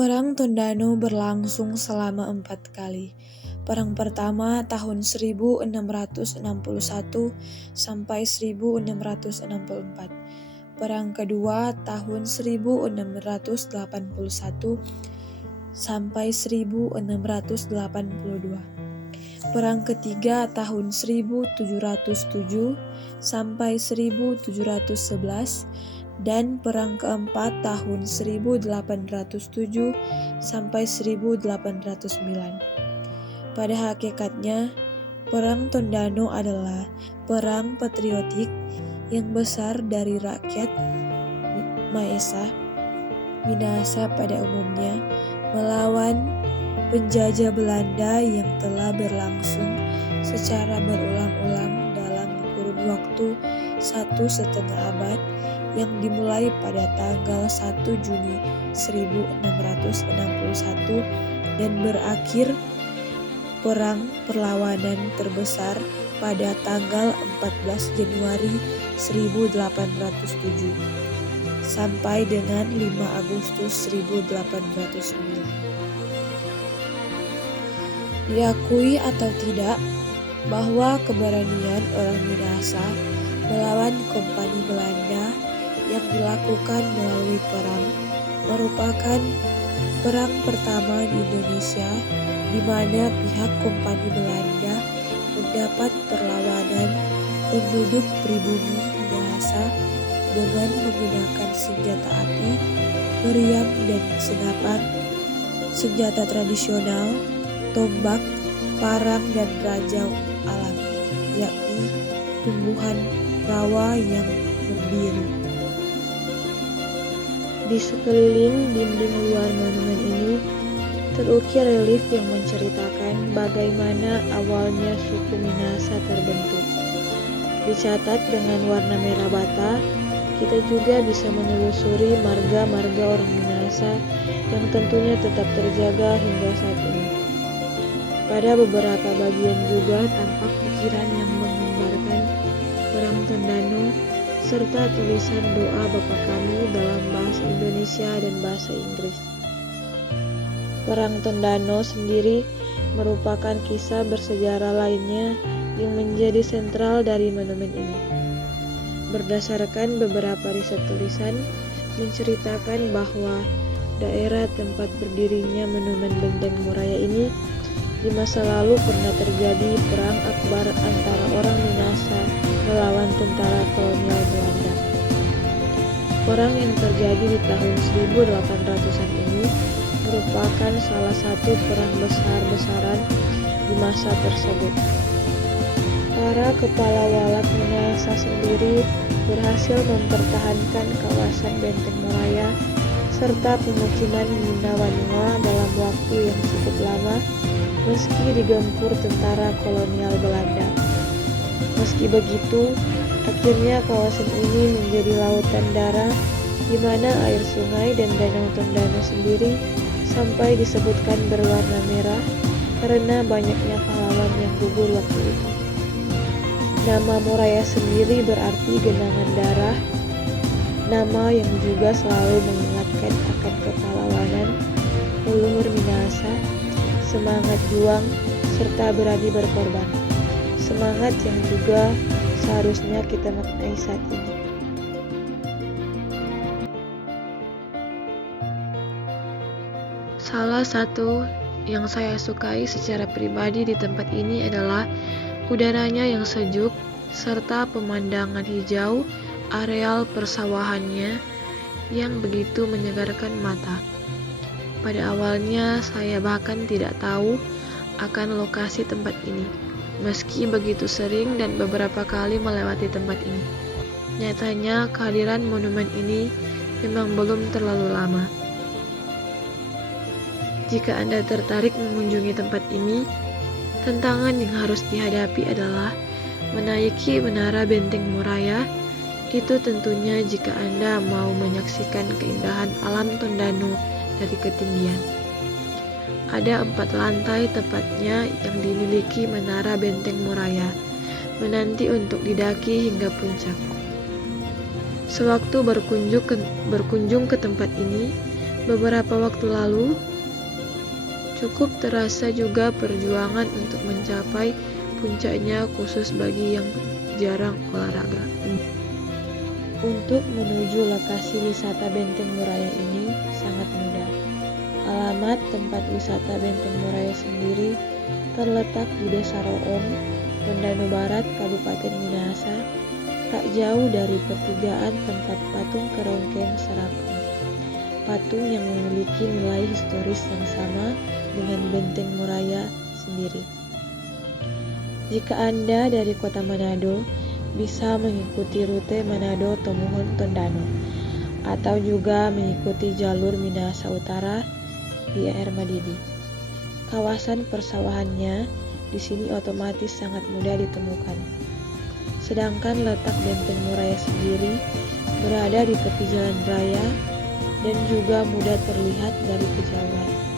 Perang Tondano berlangsung selama 4 kali. Perang pertama tahun 1661 sampai 1664. Perang kedua tahun 1681 sampai 1682. Perang ketiga tahun 1707 sampai 1711 dan perang keempat tahun 1807 sampai 1809. Pada hakikatnya, Perang Tondano adalah perang patriotik yang besar dari rakyat Maesa, Minahasa pada umumnya, melawan penjajah Belanda yang telah berlangsung secara berulang-ulang dalam kurun waktu 1,5 abad, yang dimulai pada tanggal 1 Juni 1661 dan berakhir perang perlawanan terbesar pada tanggal 14 Januari 1807 sampai dengan 5 Agustus 1809. Diakui atau tidak bahwa keberanian orang Minahasa melawan Kompani Belanda yang dilakukan melalui perang merupakan perang pertama di Indonesia di mana pihak Kompani Belanda mendapat perlawanan penduduk pribumi Minahasa dengan menggunakan senjata api, meriam dan senapan, senjata tradisional, tombak, parang dan rajau alam, yakni tumbuhan rawa yang membiru. Di sekeliling dinding luar monumen ini terukir relief yang menceritakan bagaimana awalnya suku Minahasa terbentuk. Dicatat dengan warna merah bata, kita juga bisa menelusuri marga-marga orang Minahasa yang tentunya tetap terjaga hingga saat ini. Pada beberapa bagian juga tampak ukiran yang menggambarkan Perang Tondano serta tulisan doa Bapa Kami dalam bahasa Indonesia dan bahasa Inggris. Perang Tondano sendiri merupakan kisah bersejarah lainnya yang menjadi sentral dari monumen ini. Berdasarkan beberapa riset tulisan menceritakan bahwa daerah tempat berdirinya monumen Benteng Moraya ini di masa lalu pernah terjadi perang akbar antara orang Minahasa melawan tentara kolonial Belanda. Perang yang terjadi di tahun 1800-an ini merupakan salah satu perang besar-besaran di masa tersebut. Para kepala walat Minahasa sendiri berhasil mempertahankan kawasan Benteng Moraya serta pemukiman Minangwanua dalam waktu yang cukup lama meski digempur tentara kolonial Belanda. Meski begitu, akhirnya kawasan ini menjadi lautan darah di mana air sungai dan danau Tondano sendiri sampai disebutkan berwarna merah karena banyaknya pahlawan yang gugur waktu itu. Nama Moraya sendiri berarti genangan darah, nama yang juga selalu mengingatkan akan kepahlawanan leluhur Minahasa, semangat juang, serta berani berkorban. Semangat yang juga seharusnya kita maknai saat ini. Salah satu yang saya sukai secara pribadi di tempat ini adalah udaranya yang sejuk serta pemandangan hijau areal persawahannya yang begitu menyegarkan mata. Pada awalnya saya bahkan tidak tahu akan lokasi tempat ini, meski begitu sering dan beberapa kali melewati tempat ini. Nyatanya kehadiran monumen ini memang belum terlalu lama. Jika Anda tertarik mengunjungi tempat ini, tantangan yang harus dihadapi adalah menaiki menara Benteng Moraya. Itu tentunya jika Anda mau menyaksikan keindahan alam Tondano dari ketinggian. Ada 4 lantai tepatnya yang dimiliki menara Benteng Moraya, menanti untuk didaki hingga puncak. Sewaktu berkunjung ke tempat ini, Beberapa waktu lalu, cukup terasa juga perjuangan untuk mencapai puncaknya khusus bagi yang jarang olahraga. Untuk menuju lokasi wisata Benteng Moraya ini sangat mudah. Alamat tempat wisata Benteng Moraya sendiri terletak di Desa Roong, Tondano Barat, Kabupaten Minahasa, tak jauh dari pertigaan tempat patung Kerongken Serapun. Patung yang memiliki nilai historis yang sama dengan Benteng Moraya sendiri. Jika Anda dari kota Manado, bisa mengikuti rute Manado Tomohon Tondano, atau juga mengikuti jalur Minahasa Utara di Air Madidi. Kawasan persawahannya di sini otomatis sangat mudah ditemukan. Sedangkan letak Benteng Moraya sendiri berada di tepi jalan raya dan juga mudah terlihat dari kejauhan.